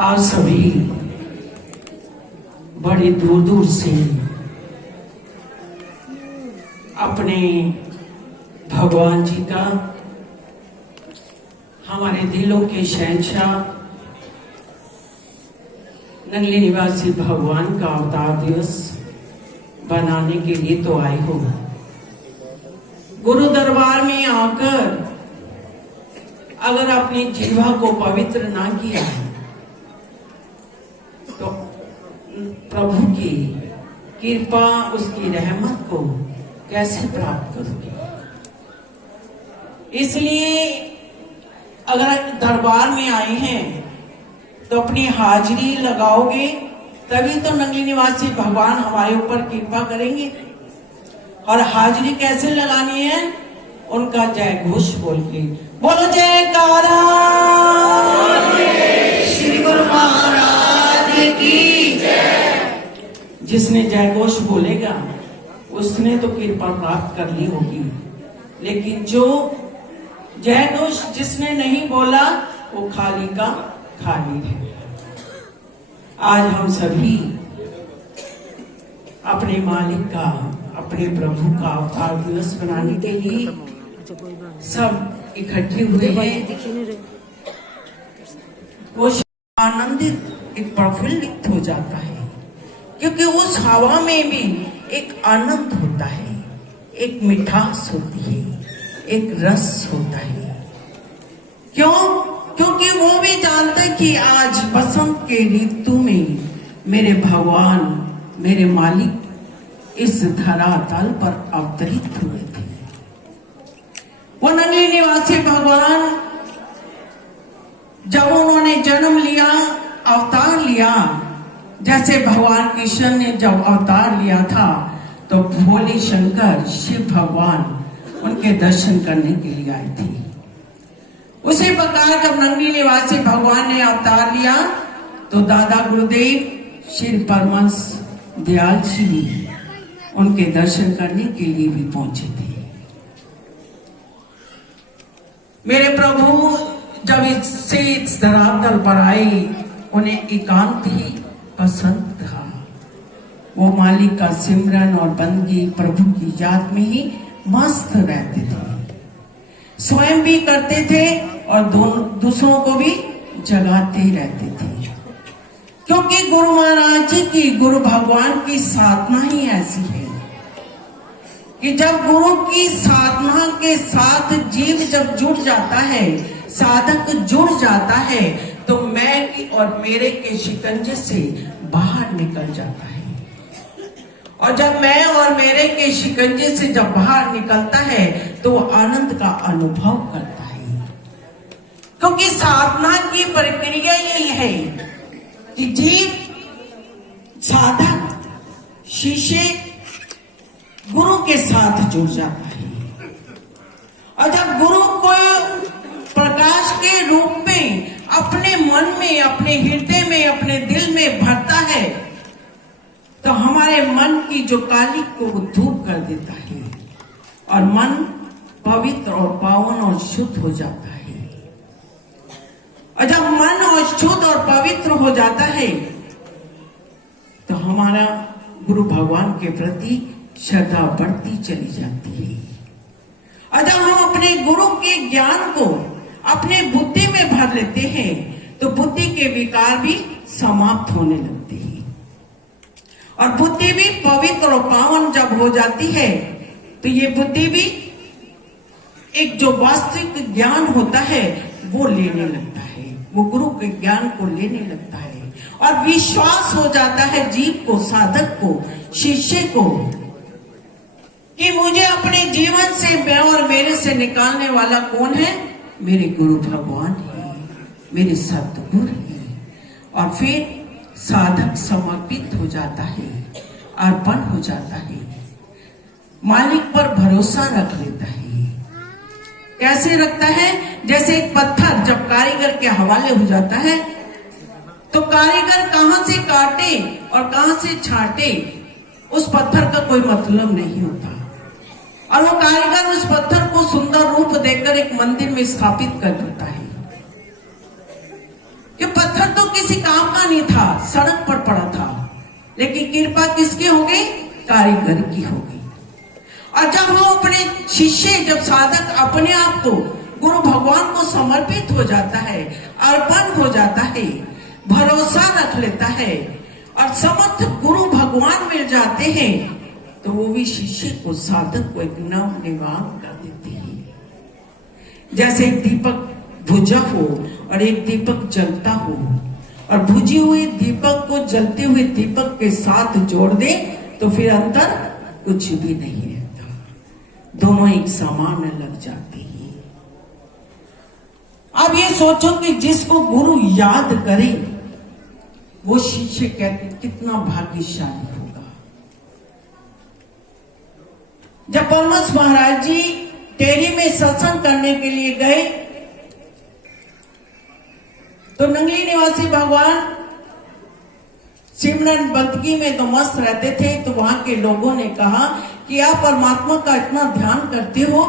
आप सभी बड़े दूर दूर से अपने भगवान जी का, हमारे दिलों के शहंशाह नंगली निवासी भगवान का अवतार दिवस बनाने के लिए तो आए हो। गुरु दरबार में आकर अगर अपनी जीवा को पवित्र ना किया तो प्रभु की कृपा, उसकी रहमत को कैसे प्राप्त करोगे। इसलिए अगर दरबार में आए हैं तो अपनी हाजिरी लगाओगे, तभी तो नंगली निवासी भगवान हमारे ऊपर कृपा करेंगे। और हाजिरी कैसे लगानी है? उनका जय घोष बोल के, बोलो जयकारा श्री गुरु महाराज की जय। जिसने जय घोष बोलेगा उसने तो कृपा प्राप्त कर ली होगी, लेकिन जो जय घोष जिसने नहीं बोला वो खाली का खाली है। आज हम सभी अपने मालिक का, अपने प्रभु का अवतार दिवस बनाने के लिए सब इकट्ठे हुए हैं। वो आनंदित, एक प्रफुल्लित हो जाता है, क्योंकि उस हवा में भी एक आनंद होता है, एक मिठास होती है, एक रस होता है। क्यों? क्योंकि वो भी जानते कि आज बसंत के ऋतु में मेरे भगवान, मेरे मालिक इस धरातल पर अवतरित हुए थे। वो नंगली निवासी भगवान जब उन्होंने जन्म लिया, अवतार लिया, जैसे भगवान कृष्ण ने जब अवतार लिया था तो भोले शंकर शिव भगवान उनके दर्शन करने के लिए आए थे। उसी प्रकार जब नंगली निवासी भगवान ने अवतार लिया तो दादा गुरुदेव श्री परमहंस दयाल जी उनके दर्शन करने के लिए भी पहुंचे थे। मेरे प्रभु जब इस धरातल पर आए, उन्हें एकांत ही पसंद था। वो मालिक का सिमरन और बंदगी, प्रभु की याद में ही मस्त रहते थे। स्वयं भी करते थे और दूसरों को भी जगाते रहते थे, क्योंकि गुरु महाराज जी की, गुरु भगवान की साधना ही ऐसी है कि जब गुरु की साधना के साथ जीव जब जुड़ जाता है, साधक जुड़ जाता है, तो मैं की और मेरे के शिकंजे से बाहर निकल जाता है। और जब मैं और मेरे के शिकंजे से जब बाहर निकलता है तो वो आनंद का अनुभव करता है। क्योंकि साधना की प्रक्रिया यही है कि जीव, साधक, शिष्य गुरु के साथ जुड़ जाता है। और जब गुरु को प्रकाश के रूप में अपने मन में, अपने हृदय में, अपने दिल में भरता है तो हमारे मन की जो कालिक को वो धूप कर देता है और मन पवित्र और पावन और शुद्ध हो जाता है। और जब मन और शुद्ध और पवित्र हो जाता है तो हमारा गुरु भगवान के प्रति श्रद्धा बढ़ती चली जाती है। और जब हम अपने गुरु के ज्ञान को अपने बुद्धि में भर लेते हैं तो बुद्धि के विकार भी समाप्त होने लगते हैं और बुद्धि भी पवित्र और पावन जब हो जाती है तो ये बुद्धि भी एक जो वास्तविक ज्ञान होता है वो लेने लगता है, वो गुरु के ज्ञान को लेने लगता है। और विश्वास हो जाता है जीव को, साधक को, शिष्य को, कि मुझे अपने जीवन से, मैं और मेरे से निकालने वाला कौन है? मेरे गुरु भगवान है, मेरे सतगुरु है। और फिर साधक समर्पित हो जाता है, अर्पण हो जाता है, मालिक पर भरोसा रख लेता है। कैसे रखता है? जैसे एक पत्थर जब कारीगर के हवाले हो जाता है तो कारीगर कहां से काटे और कहां से छाटे उस पत्थर का कोई मतलब नहीं होता। और वो कारीगर उस पत्थर को सुंदर रूप देकर एक मंदिर में स्थापित कर देता है। ये पत्थर तो किसी काम सड़क पर पड़ा था, लेकिन कृपा किसकी हो गई? कारीगर की हो गई। और जब वो अपने शिष्य, जब साधक अपने आप को गुरु भगवान को समर्पित हो जाता है, अर्पण हो जाता है, भरोसा रख लेता है और समर्थ गुरु भगवान मिल जाते हैं, तो वो भी शिष्य को, साधक को एक नव निर्वाण कर देते हैं। जैसे एक दीपक बुझा हो और एक दीपक जलता हो, और बुझे हुए दीपक को जलते हुए दीपक के साथ जोड़ दे तो फिर अंतर कुछ भी नहीं रहता, दोनों एक समान लग जाते हैं। अब ये सोचो कि जिसको गुरु याद करे वो शिष्य कितना भाग्यशाली होगा। जब परमहंस महाराज जी टेरी में सत्संग करने के लिए गए तो नंगली निवासी भगवान सिमरन बंदगी में तो मस्त रहते थे। तो वहां के लोगों ने कहा कि आप परमात्मा का इतना ध्यान करते हो,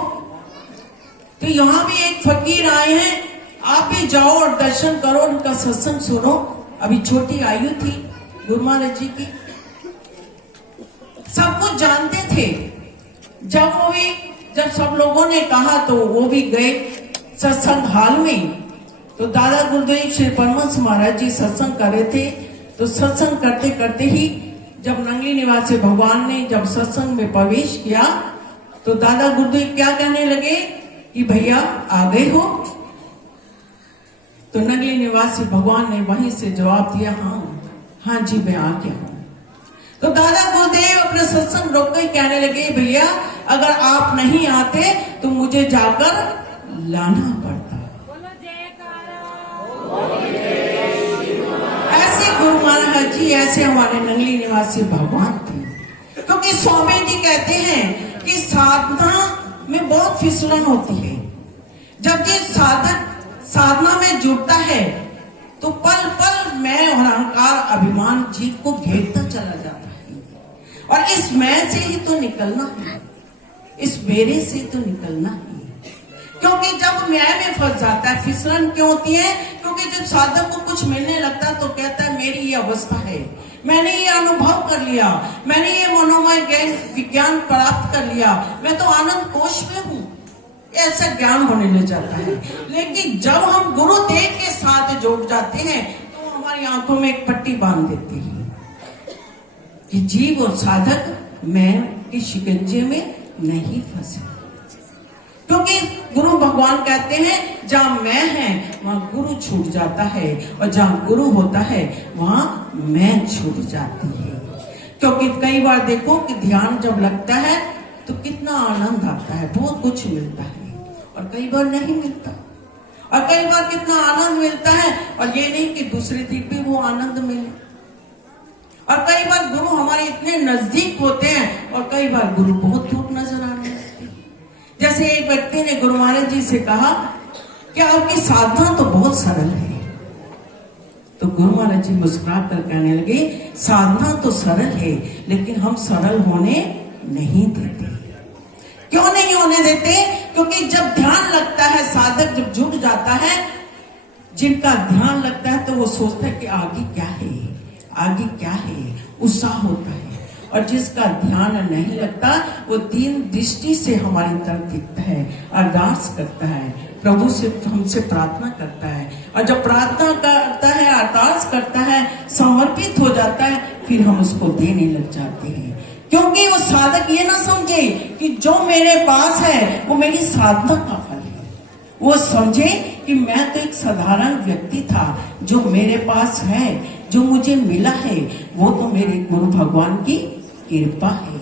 तो यहाँ भी एक फकीर आए हैं, आप भी जाओ और दर्शन करो, उनका सत्संग सुनो। अभी छोटी आयु थी गुरु महाराज जी की, सब कुछ जानते थे। जब सब लोगों ने कहा तो वो भी गए सत्संग हाल में। तो दादा गुरुदेव श्री परमहंस महाराज जी सत्संग कर रहे थे। तो सत्संग करते करते ही जब नंगली निवासी भगवान ने जब सत्संग में प्रवेश किया तो दादा गुरुदेव क्या कहने लगे कि भैया आ गए हो? तो नंगली निवासी भगवान ने वहीं से जवाब दिया, हाँ जी मैं आ गया हूं। तो दादा गुरुदेव अपने सत्संग रोक कर कहने लगे, भैया अगर आप नहीं आते तो मुझे जाकर लाना पड़ता। ऐसे गुरु महाराज जी, ऐसे हमारे नंगली निवासी भगवान थे। क्योंकि स्वामी जी कहते हैं कि साधना में बहुत फिसलन होती है। जब ये साधक साधना में जुड़ता है तो पल पल मैं और अहंकार अभिमान जीव को घेरता चला जाता है, और इस मैं से ही तो निकलना है, इस मेरे से तो निकलना है। क्योंकि जब मैं में फंस जाता है, फिसलन क्यों होती है? क्योंकि जब साधक को कुछ मिलने लगता है तो कहता है मेरी ये अवस्था है, मैंने ये अनुभव कर लिया, मैंने ये मनोमय विज्ञान प्राप्त कर लिया, मैं तो आनंद कोश में हूँ, ऐसा ज्ञान होने लग जाता है। लेकिन जब हम गुरुदेव के साथ जुड़ जाते हैं तो हमारी आंखों में एक पट्टी बांध देती है कि जीव और साधक मैं के शिकंजे में नहीं फंसे। क्योंकि गुरु भगवान कहते हैं जहां मैं है वहां गुरु छूट जाता है, और जहां गुरु होता है वहां मैं छूट जाती है। क्योंकि कई बार देखो कि ध्यान जब लगता है तो कितना आनंद आता है, बहुत कुछ मिलता है, और कई बार नहीं मिलता। और कई बार कितना आनंद मिलता है और ये नहीं कि दूसरे दिन भी वो आनंद मिले। और कई बार गुरु हमारे इतने नजदीक होते हैं और कई बार गुरु बहुत दूर नजर आने लगते हैं। जैसे एक व्यक्ति ने गुरु महाराज जी से कहा कि आपकी साधना तो बहुत सरल है। तो गुरु महाराज जी मुस्कुरा कर कहने लगे, साधना तो सरल है लेकिन हम सरल होने नहीं देते। क्यों नहीं होने देते? क्योंकि जब ध्यान लगता है, साधक जब जुट जाता है, जिनका ध्यान लगता है तो वो सोचता है कि आगे क्या है, आगे क्या है, उत्साह होता है। और जिसका ध्यान नहीं लगता वो दीन दृष्टि से हमारी तरफ दिखता है, अरदास करता है, प्रभु से हमसे प्रार्थना करता है, और जब प्रार्थना करता है, अरदास करता है, समर्पित हो जाता है, फिर हम उसको देने लग जाते हैं। क्योंकि वो साधक ये ना समझे कि जो मेरे पास है वो मेरी साधना का फल है। वो समझे कि मैं तो एक साधारण व्यक्ति था, जो मेरे पास है, जो मुझे मिला है, वो तो मेरे गुरु भगवान की कृपा है,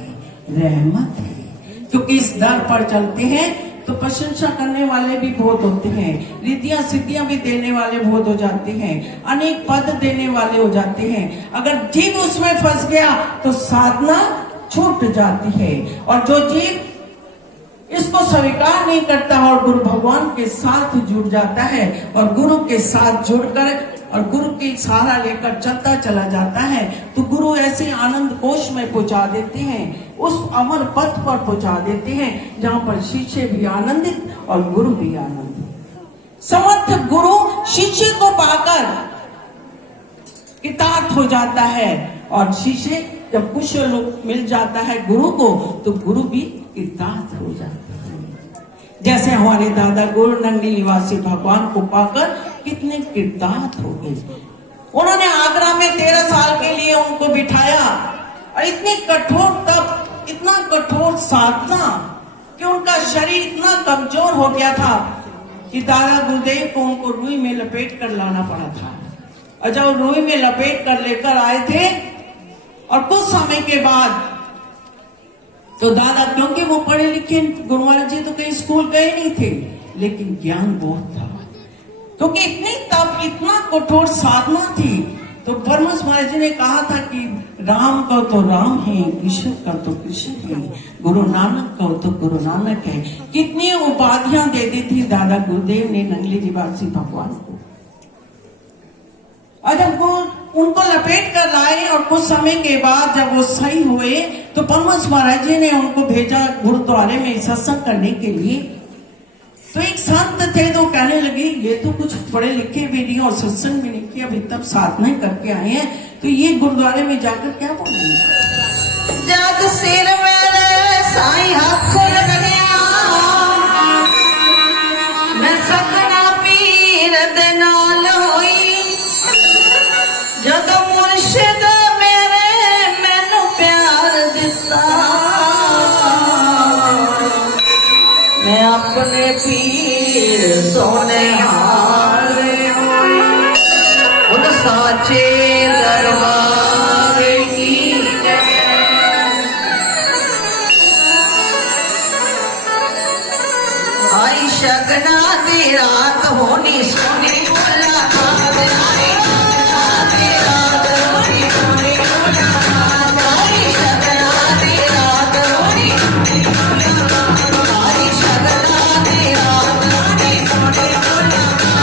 रहमत है। क्योंकि इस दर पर चलते हैं तो प्रशंसा करने वाले भी बहुत होते हैं, रिद्धियां सिद्धियां भी देने वाले बहुत हो जाते हैं, अनेक पद देने वाले हो जाते हैं। अगर जीव उसमें फंस गया तो साधना छूट जाती है। और जो जीव इसको स्वीकार नहीं करता और गुरु भगवान के साथ जुड़ जाता है और गुरु के साथ जुड़कर और गुरु की सहारा लेकर चलता चला जाता है, तो गुरु ऐसे आनंद कोश में पहुंचा देते हैं, उस अमर पथ पर पहुंचा देते हैं जहां पर शिष्य भी आनंदित और गुरु भी आनंदित। समर्थ गुरु शिष्य को पाकर कृतार्थ हो जाता है। और शिष्य जब कुछ लोग मिल जाता है गुरु को, तो गुरु भी कृतार्थ हो जाता है। जैसे हमारे दादा गुरु नंगली निवासी भगवान को पाकर कितने कृतार्थ हो गए। उन्होंने आगरा में 13 साल के लिए उनको बिठाया और इतनी कठोर तप, इतना कठोर साधना कि उनका शरीर इतना कमजोर हो गया था कि दादा गुरुदेव को उनको रुई में लपेट कर लाना पड़ा था। और जब रुई में लपेट कर लेकर आए थे और कुछ समय के बाद तो दादा, क्योंकि वो पढ़े लिखे गुरु महाराज जी तो कहीं स्कूल गए नहीं थे, लेकिन ज्ञान बहुत था, क्योंकि इतनी तप, इतना कठोर साधना थी। तो परमहंस महाराज जी ने कहा था कि राम का तो राम है, कृष्ण का तो कृष्ण है, गुरु नानक का तो गुरु नानक है। कितनी उपाधियां दे दी थी दादा गुरुदेव ने नंगली निवासी भगवान को। और जब वो उनको लपेट कर लाए और कुछ समय के बाद जब वो सही हुए, तो परमहंस महाराज जी ने उनको भेजा गुरुद्वारे में सत्संग करने के लिए। तो एक संत थे तो कहने लगे, ये तो कुछ पढ़े लिखे भी नहीं और सत्संग भी नहीं किया, अभी तब साधना करके आए हैं, तो ये गुरुद्वारे में जाकर क्या बोलेंगे। जग सिर मेरे साईं हक लगया, मैं सकना पीर दे नाल होई, जद मुर्शिद मेरे मैनू प्यार दिता, मैं अपने पीर सोने हाल उन साचे दरबार की आई शगना दी रात होनी सोनी मुलाकात, आई शगना दी रात होनी सोनी मुलाकात, आई शगना दी रात होनी सोनी मुलाकात, आई शगना दी रात होनी सोनी मुलाकात।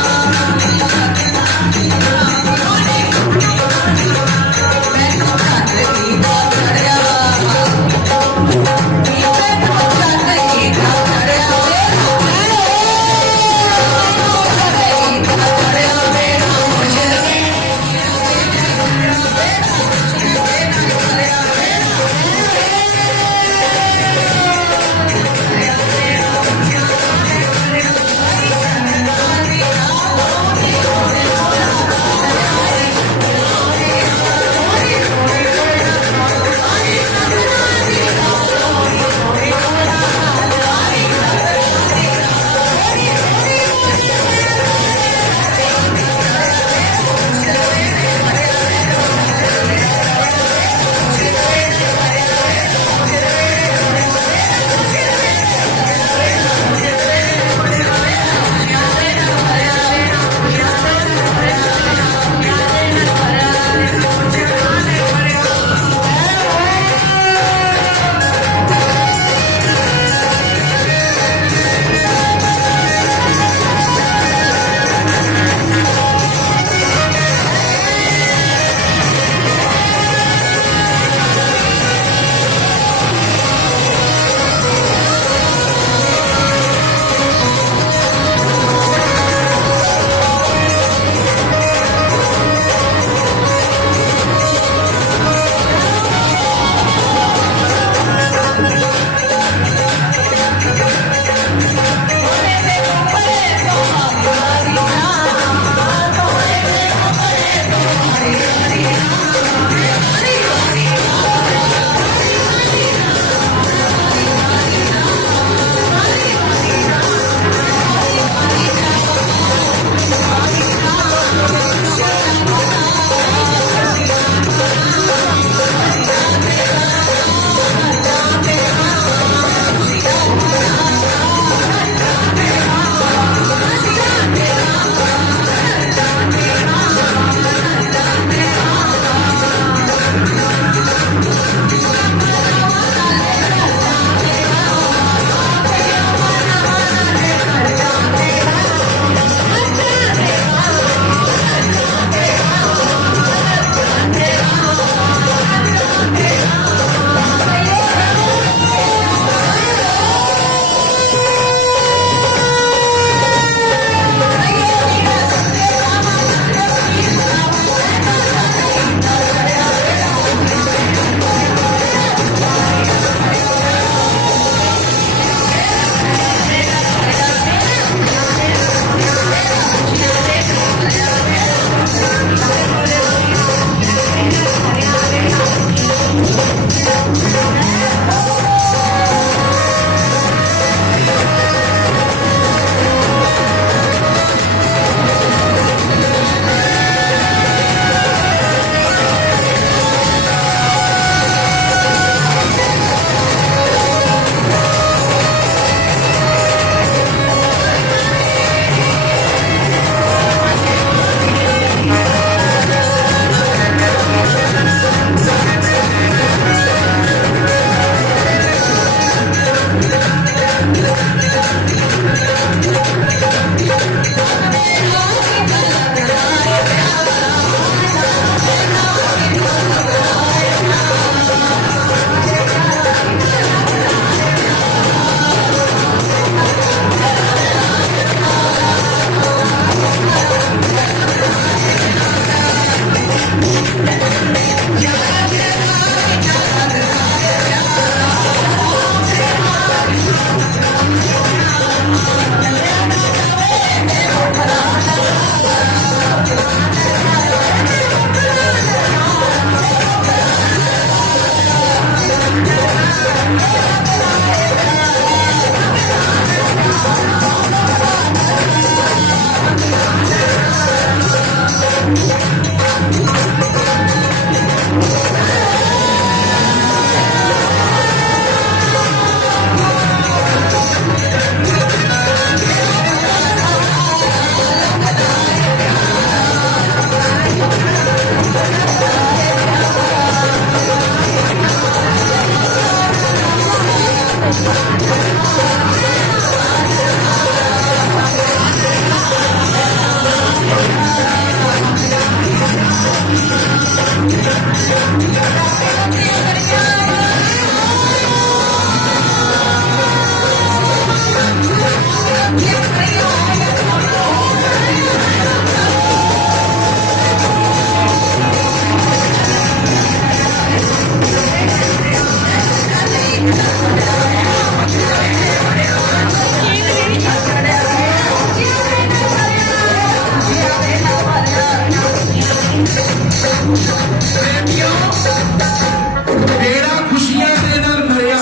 बेड़ा खुशियां के नाल भरिया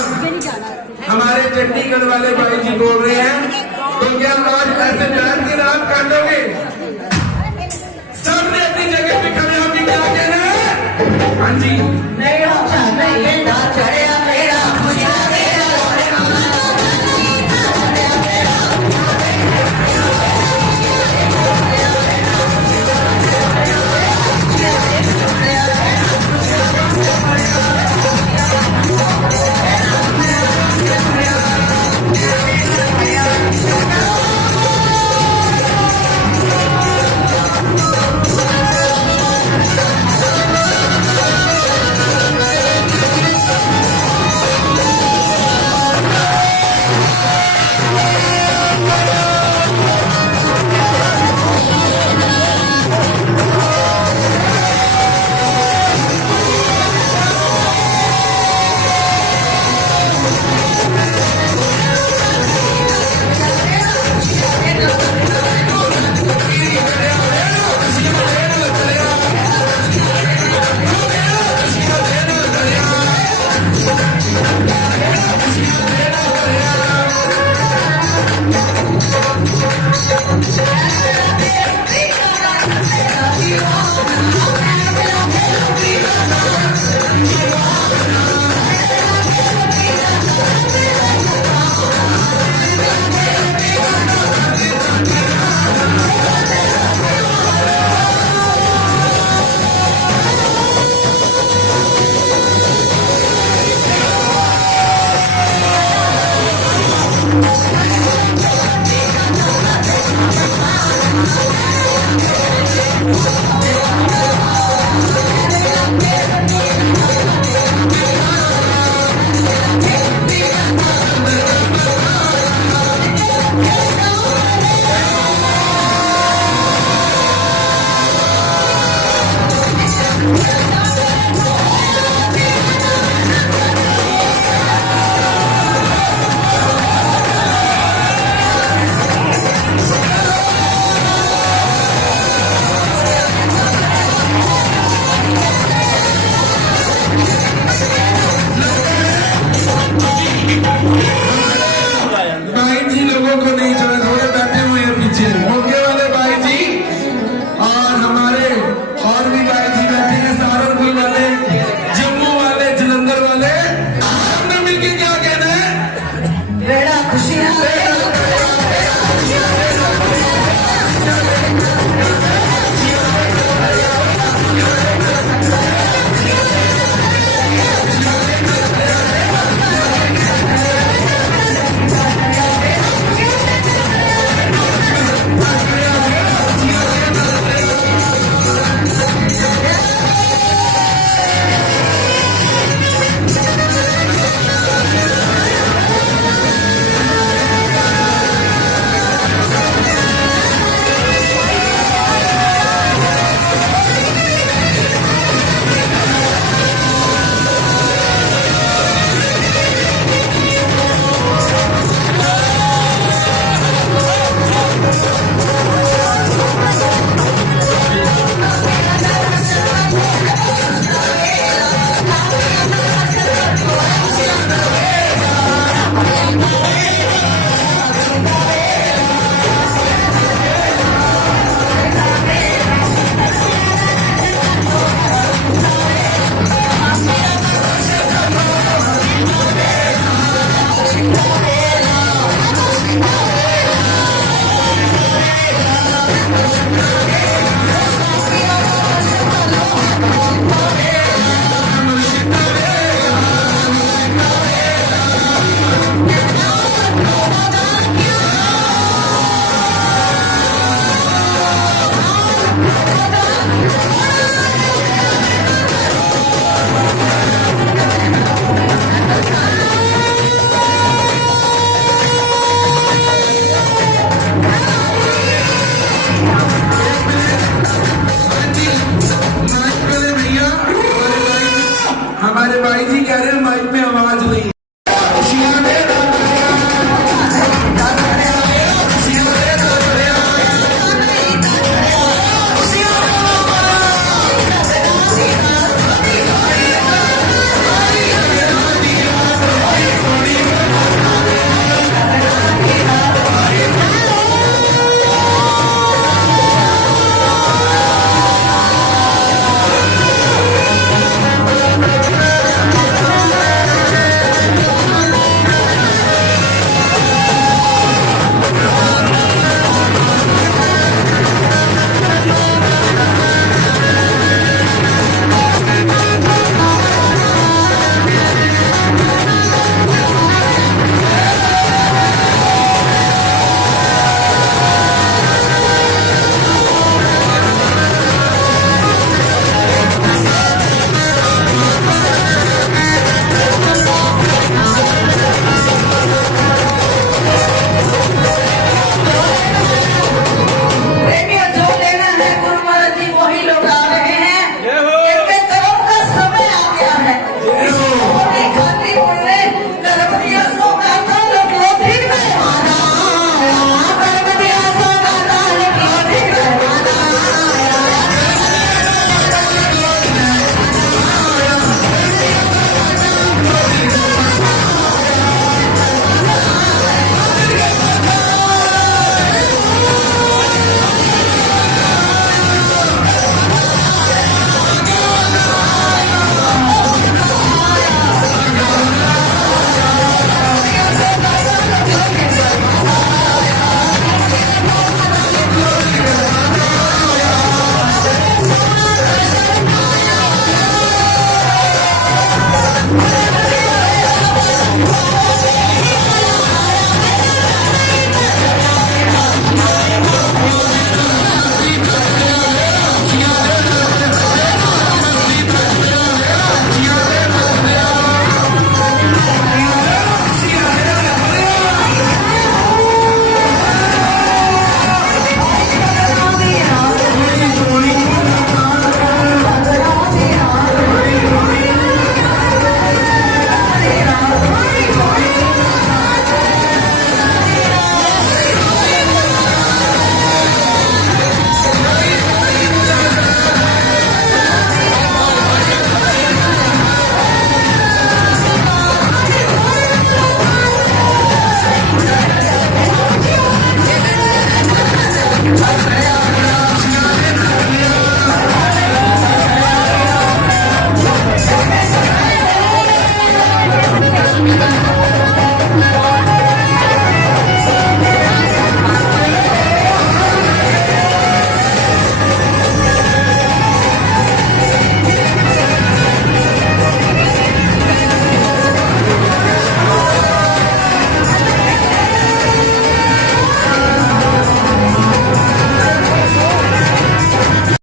हमारे चंडीगढ़ वाले भाई जी बोल रहे हैं, तो क्या आज ऐसे प्यार के नाम कर दोगे? सबने अपनी जगह पे खड़े होकर क्या कहना है? हाँ जी, मेरा चाहिए ना चढ़िया मेरा खुशियां मेरा भाई जी लोगों को नहीं छोड़े, थोड़े बैठे हुए हैं पीछे, मोगे वाले भाई जी और हमारे और भी भाई जी बैठे हैं, सहारनपुर वाले, जम्मू वाले, जलंधर वाले। हमने मिलकर क्या कहना है? मेरा खुशियां हमारे भाई जी कह रहे हैं माइक में आवाज